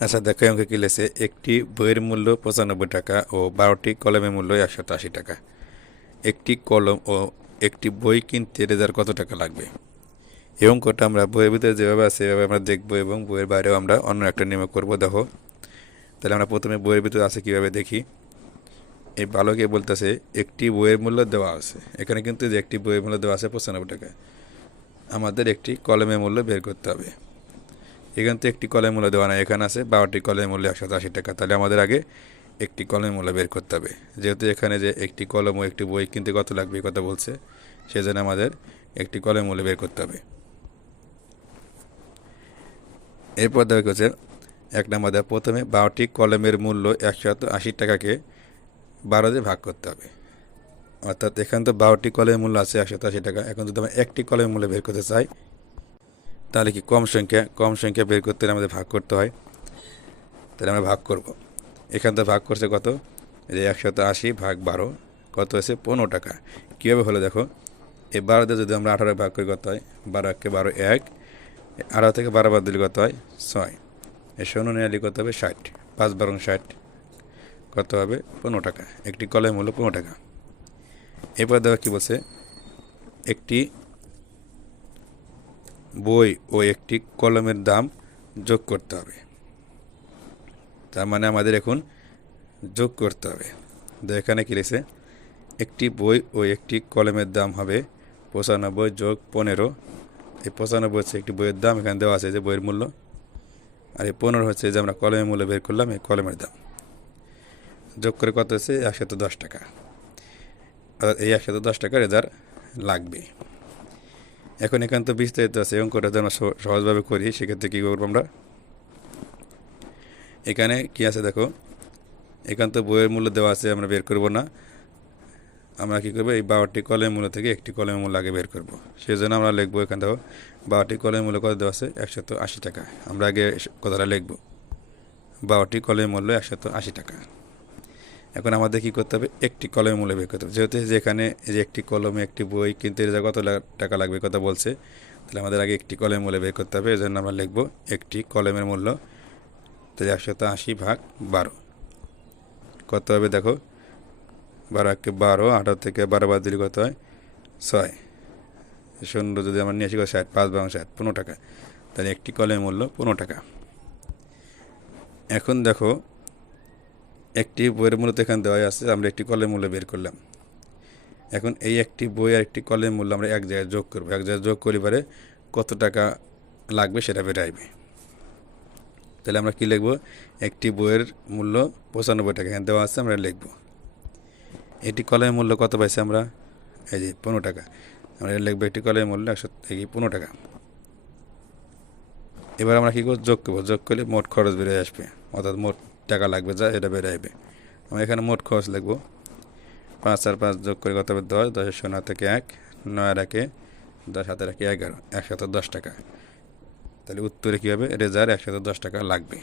আচ্ছা দেখো আমাকে কি লেছে একটি বইয়ের মূল্য পঁচানব্বই টাকা ও বারোটি কলমের মূল্য একশো আশি টাকা। একটি কলম ও একটি বই কিনতে রেজার কত টাকা লাগবে? এই অঙ্কটা আমরা বইয়ের ভিতরে যেভাবে আছে, সেভাবে আমরা দেখব এবং বইয়ের বাইরেও আমরা অন্য একটা নিয়ম করব। দেখো, তাহলে আমরা প্রথমে বইয়ের ভিতরে আছে কীভাবে দেখি? এই বালকে বলতেছে, একটি বইয়ের মূল্য দেওয়া আছে। এখানে কিন্তু যে একটি বইয়ের মূল্য দেওয়া আছে পঁচানব্বই টাকা। আমাদের একটি কলমের মূল্য বের করতে হবে। এখান থেকে একটি কলের মূল্য দেওয়া নাই, এখানে আছে বারোটি কলের মূল্য একশো আশি টাকা। তাহলে আমাদের আগে একটি কলের মূল্য বের করতে হবে। যেহেতু এখানে যে একটি কলম ও একটি বই কিনতে কত লাগবে কথা বলছে, সেজন্য আমাদের একটি কলের মূল্য বের করতে হবে। এরপর দেখা হচ্ছে এক নম্বর দেওয়া প্রথমে বারোটি কলমের মূল্য একশত আশি টাকাকে বারো দিয়ে ভাগ করতে হবে। অর্থাৎ এখানে তো বারোটি কলের মূল্য আছে একশো আশি টাকা। এখন যদি আমরা একটি কলের মূল্য বের করতে চাই তাহলে কি কম সংখ্যা কম সংখ্যা বের করতে হলে আমাদের ভাগ করতে হয়? তাহলে আমরা ভাগ করব। এখান থেকে ভাগ করছে কত? যে একশত আশি ভাগ বারো, কত হয়েছে? পনেরো টাকা। কীভাবে হলো দেখো? এই বারোতে যদি আমরা আঠারো ভাগ করি কত হয়? বারো একে বারো এক, আঠারো থেকে বারো বাদ দিলে কত হয়? ছয়। এই শূন্য নিয়ে কত হবে? ষাট। পাঁচ বারো ষাট, কত হবে? পনেরো টাকা। একটি কলের মূল্য পনেরো টাকা। এরপর দেখো কী বলছে? একটি বই ও একটি কলমের দাম যোগ করতে হবে। তার মানে আমাদের এখন যোগ করতে হবে। তো এখানে কী লিখছে? একটি বই ও একটি কলমের দাম হবে পঁচানব্বই যোগ পনেরো। এই পঁচানব্বই হচ্ছে একটি বইয়ের দাম, এখানে দেওয়া আছে যে বইয়ের মূল্য। আর এই পনেরো হচ্ছে যে আমরা কলমের মূল্য বের করলাম, এই কলমের দাম। যোগ করে কত হচ্ছে? একশত দশ টাকা। অর্থাৎ এই একশত দশ টাকা রেজার লাগবে। এখন এখান তো বিস্তারিত আছে এবং অঙ্কটা যেন সহ- সহজভাবে করি, সেক্ষেত্রে কী করব আমরা? এখানে কি আছে দেখো? এখান তো বইয়ের মূল্য দেওয়া আছে, আমরা বের করব না। আমরা কী করব? এই বারোটি কলের মূল্য থেকে একটি কলের মূল্য আগে বের করব। সেই জন্য আমরা লিখব এখান থেকে বারোটি কলের মূল্য কত দেওয়া আছে? একশত আশি টাকা। আমরা আগে কথাটা লিখব। বারোটি কলের মূল্য একশত আশি টাকা। এখন আমাদের কী করতে হবে? একটি কলমের মূল্য বের করতে হবে। যেহেতু যেখানে যে একটি কলমে একটি বই, কিনতে যা কত টাকা লাগবে কথা বলছে, তাহলে আমাদের আগে একটি কলমের মূল্য বের করতে হবে। এই জন্য আমরা লিখব একটি কলমের মূল্য তাহলে একশত আশি ভাগ বারো। কত হবে দেখো? বারো একে বারো, আঠারো থেকে বারো বাদ দিলে কত হয়? ছয়। শূন্য যদি আমরা নিয়ে আসি ষাট। পাঁচ বারো ষাট, পনেরো টাকা। তাহলে একটি কলের মূল্য পনেরো টাকা। এখন দেখো একটি বইয়ের মূল্য তো এখানে দেওয়া আছে, আমরা একটি কলের মূল্য বের করলাম। এখন এই একটি বই আর একটি কলের মূল্য আমরা এক জায়গায় যোগ করব। এক জায়গায় যোগ করি পরে কত টাকা লাগবে সেটা বের আসবে তাহলে আমরা কি লিখব? একটি বইয়ের মূল্য পঁচানব্বই টাকা। এখানে দেওয়া আছে, আমরা লিখব। এটি কলের মূল্য কত পাইছি আমরা? এই যে পনেরো টাকা। আমরা লিখব একটি কলের মূল্য একশো এই পনেরো টাকা। এবার আমরা কী করব? যোগ করব। যোগ করলে মোট খরচ বেড়ে আসবে। অর্থাৎ মোট টাকা লাগবে, যা এটা বেড়াইবে আমি এখানে মোট খরচ লিখব। পাঁচ আর পাঁচ যোগ করে কত হবে? দশ। দশের শূন্য থেকে এক, নয় রাখে দশ হাতে রাখে এগারো। একশত দশ টাকা। তাহলে উত্তরে কী হবে? রেজার একশত দশ টাকা লাগবে।